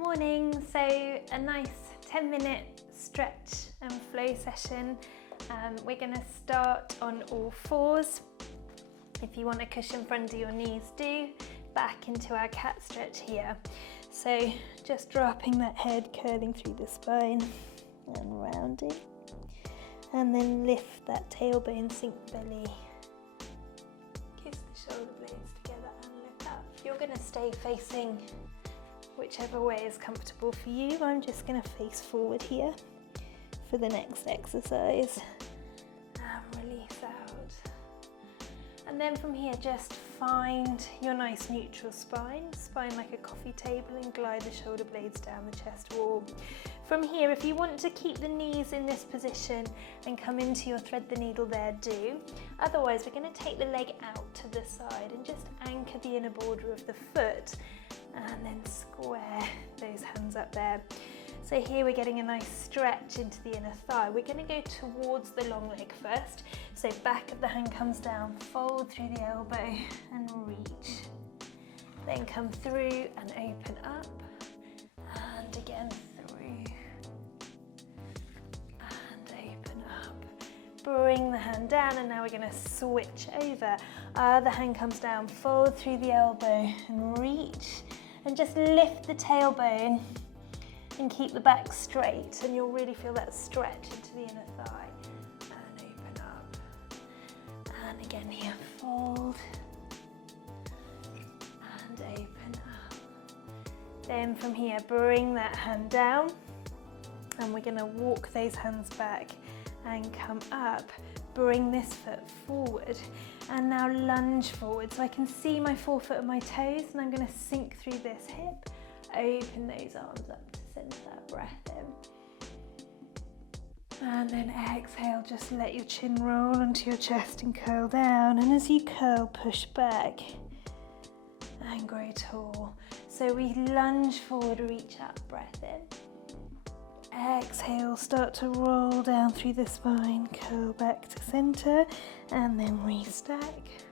Morning, so a nice 10-minute stretch and flow session. We're going to start on all fours. If you want a cushion for under your knees, do. Back into our cat stretch here. So just dropping that head, curling through the spine and rounding. And then lift that tailbone, sink belly. Kiss the shoulder blades together and look up. You're going to stay facing whichever way is comfortable for you. I'm just going to face forward here for the next exercise. And release out. And then from here, just find your nice neutral spine like a coffee table, and glide the shoulder blades down the chest wall. From here, if you want to keep the knees in this position and come into your thread the needle there, do. Otherwise, we're going to take the leg out to the side and just anchor the inner border of the foot, and then square those hands up there. So here we're getting a nice stretch into the inner thigh. We're going to go towards the long leg first. So back of the hand comes down, fold through the elbow and reach. Then come through and open up, and again through and open up. Bring the hand down, and now we're going to switch over. The hand comes down, fold through the elbow and reach. And just lift the tailbone and keep the back straight, and you'll really feel that stretch into the inner thigh. And open up. And again here, fold. And open up. Then from here, bring that hand down. And we're going to walk those hands back and come up. Bring this foot forward. And now lunge forward, so I can see my forefoot and my toes, and I'm going to sink through this hip. Open those arms up to center, breath in. And then exhale, just let your chin roll onto your chest and curl down. And as you curl, push back and grow tall. So we lunge forward, reach up, breath in. Exhale, start to roll down through the spine, curl back to center, and then restack.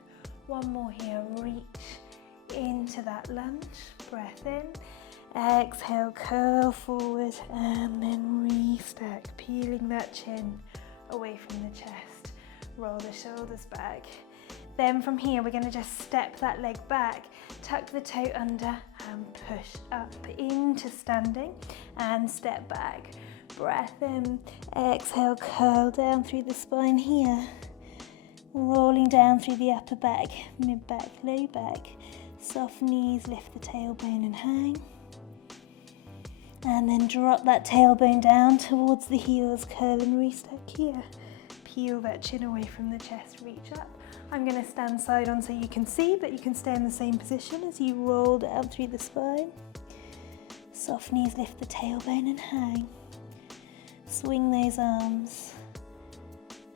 One more here, reach into that lunge, breath in. Exhale, curl forward, and then restack, peeling that chin away from the chest. Roll the shoulders back. Then from here, we're going to just step that leg back, tuck the toe under and push up into standing and step back. Breath in, exhale, curl down through the spine here. Rolling down through the upper back, mid back, low back. Soft knees, lift the tailbone and hang. And then drop that tailbone down towards the heels, curl and restack here. Peel that chin away from the chest, reach up. I'm going to stand side on so you can see, but you can stay in the same position as you roll down through the spine. Soft knees, lift the tailbone and hang. Swing those arms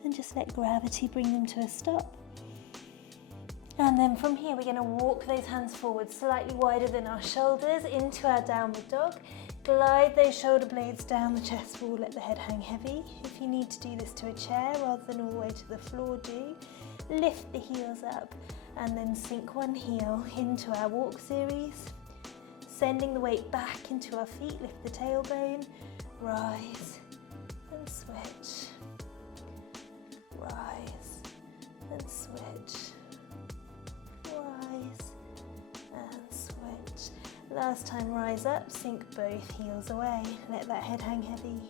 and just let gravity bring them to a stop. And then from here, we're going to walk those hands forward slightly wider than our shoulders into our downward dog. Glide those shoulder blades down the chest wall, let the head hang heavy. If you need to do this to a chair rather than all the way to the floor, do. Lift the heels up and then sink one heel into our walk series. Sending the weight back into our feet, lift the tailbone, rise and switch. Rise and switch. Rise and switch. Last time, rise up, sink both heels away. Let that head hang heavy.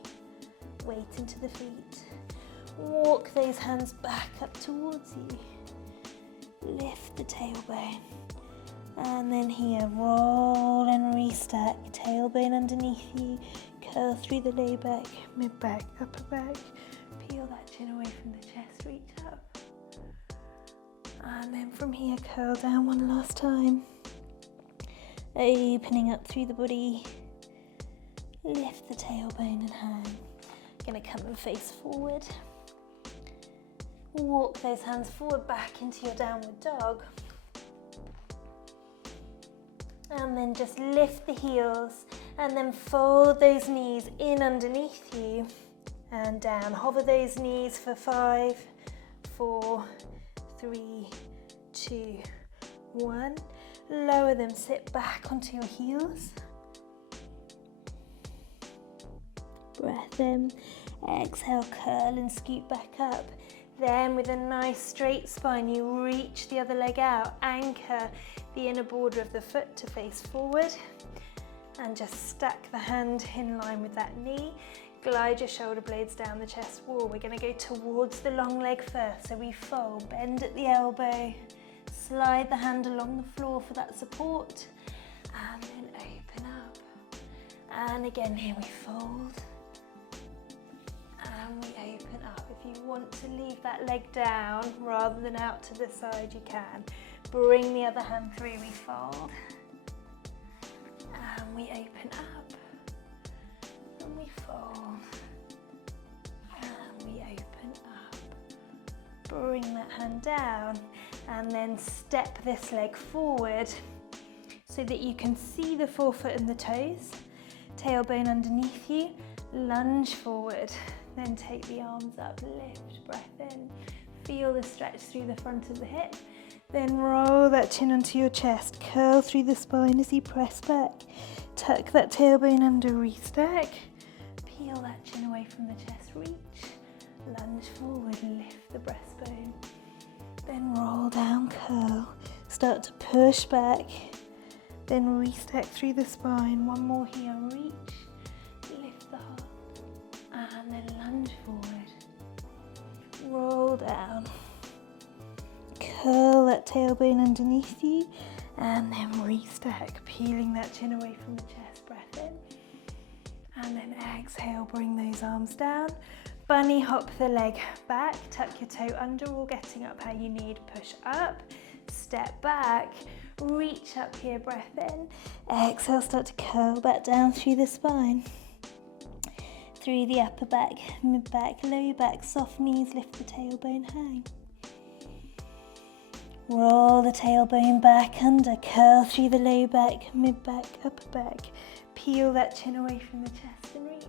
Weight into the feet. Walk those hands back up towards you. Lift the tailbone. And then here, roll and restack. Tailbone underneath you. Curl through the low back, mid back, upper back. Peel that chin away from the chest, reach up. And then from here, curl down one last time. Opening up through the body. Lift the tailbone and hang. Gonna come and face forward. Walk those hands forward back into your downward dog. And then just lift the heels and then fold those knees in underneath you and down. Hover those knees for 5, 4, 3, 2, 1. Lower them, sit back onto your heels. breath in. Exhale, curl and scoot back up. Then with a nice straight spine, you reach the other leg out, anchor the inner border of the foot to face forward, and just stack the hand in line with that knee. Glide your shoulder blades down the chest wall. We're going to go towards the long leg first. So we fold, bend at the elbow, slide the hand along the floor for that support, and then open up. And again here we fold, and we open up. If you want to leave that leg down rather than out to the side, you can. Bring the other hand through, we fold, and we open up, and we fold, and we open up. Bring that hand down, and then step this leg forward so that you can see the forefoot and the toes. Tailbone underneath you, lunge forward, then take the arms up, lift, breath in. Feel the stretch through the front of the hip. Then roll that chin onto your chest, curl through the spine as you press back. Tuck that tailbone under, restack. Peel that chin away from the chest, reach. Lunge forward, lift the breastbone. Then roll down, curl. Start to push back. Then restack through the spine. One more here, reach. Lift the heart. And then lunge forward. Roll down. Curl that tailbone underneath you, and then restack, peeling that chin away from the chest, breath in, and then exhale, bring those arms down, bunny hop the leg back, tuck your toe under or getting up how you need, push up, step back, reach up here, breath in, exhale, start to curl back down through the spine, through the upper back, mid back, low back, soft knees, lift the tailbone, hang. Roll the tailbone back under, curl through the low back, mid back, upper back. Peel that chin away from the chest and reach.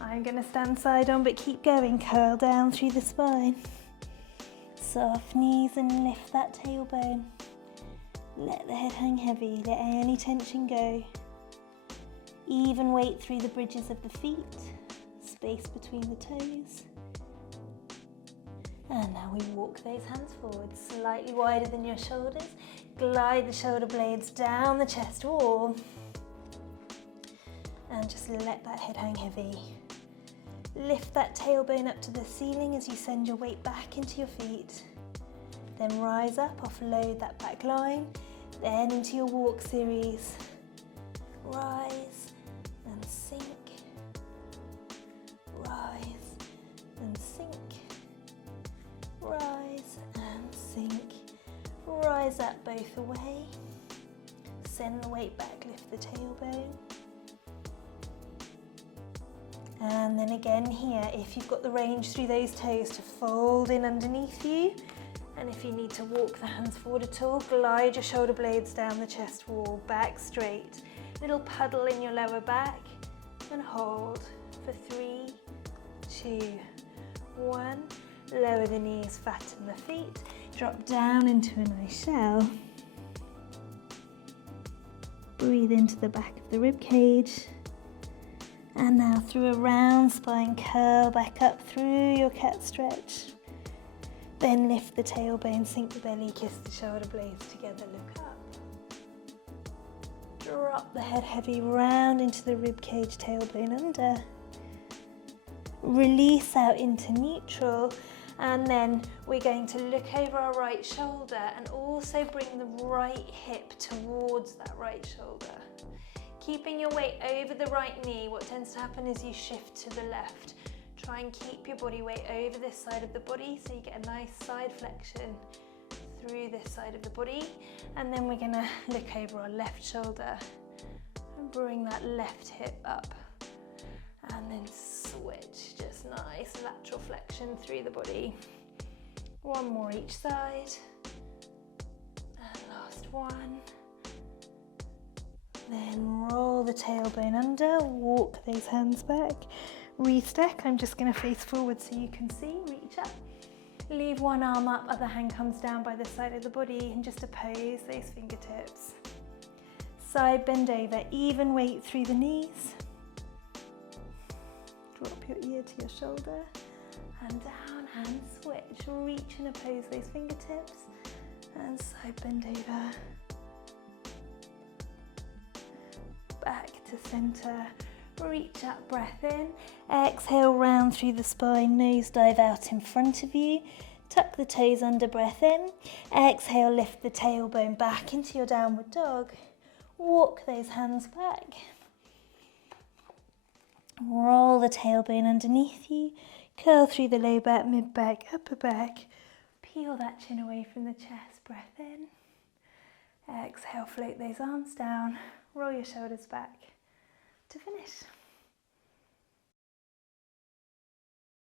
I'm going to stand side on, but keep going. Curl down through the spine. Soft knees and lift that tailbone. Let the head hang heavy, let any tension go. Even weight through the bridges of the feet, space between the toes. And now we walk those hands forward, slightly wider than your shoulders. Glide the shoulder blades down the chest wall. And just let that head hang heavy. Lift that tailbone up to the ceiling as you send your weight back into your feet. Then rise up, offload that back line. Then into your walk series. Rise and sink. Rise and sink. Rise and sink. Rise up both the way. Send the weight back, lift the tailbone. And then again here, if you've got the range through those toes, to fold in underneath you. And if you need to walk the hands forward at all, glide your shoulder blades down the chest wall, back straight. Little puddle in your lower back, and hold for 3, 2, 1. Lower the knees, flatten the feet, drop down into a nice shell. Breathe into the back of the rib cage. And now through a round spine, curl back up through your cat stretch. Then lift the tailbone, sink the belly, kiss the shoulder blades together, look up. Drop the head heavy round into the rib cage, tailbone under. Release out into neutral, and then we're going to look over our right shoulder and also bring the right hip towards that right shoulder. Keeping your weight over the right knee, what tends to happen is you shift to the left. Try and keep your body weight over this side of the body so you get a nice side flexion through this side of the body. And then we're gonna look over our left shoulder and bring that left hip up. And then switch, just nice lateral flexion through the body. One more each side. And last one. Then roll the tailbone under, walk those hands back. Restack, I'm just going to face forward so you can see, reach up. Leave one arm up, other hand comes down by the side of the body, and just oppose those fingertips. Side bend over, even weight through the knees. your ear to your shoulder. And down, hand switch. Reach and oppose those fingertips. And side bend over. Back to center. Reach up, breath in. Exhale, round through the spine, nose dive out in front of you. Tuck the toes under, breath in. Exhale, lift the tailbone back into your downward dog. Walk those hands back. Roll the tailbone underneath you. Curl through the low back, mid back, upper back. Peel that chin away from the chest, breath in. Exhale, float those arms down. Roll your shoulders back to finish.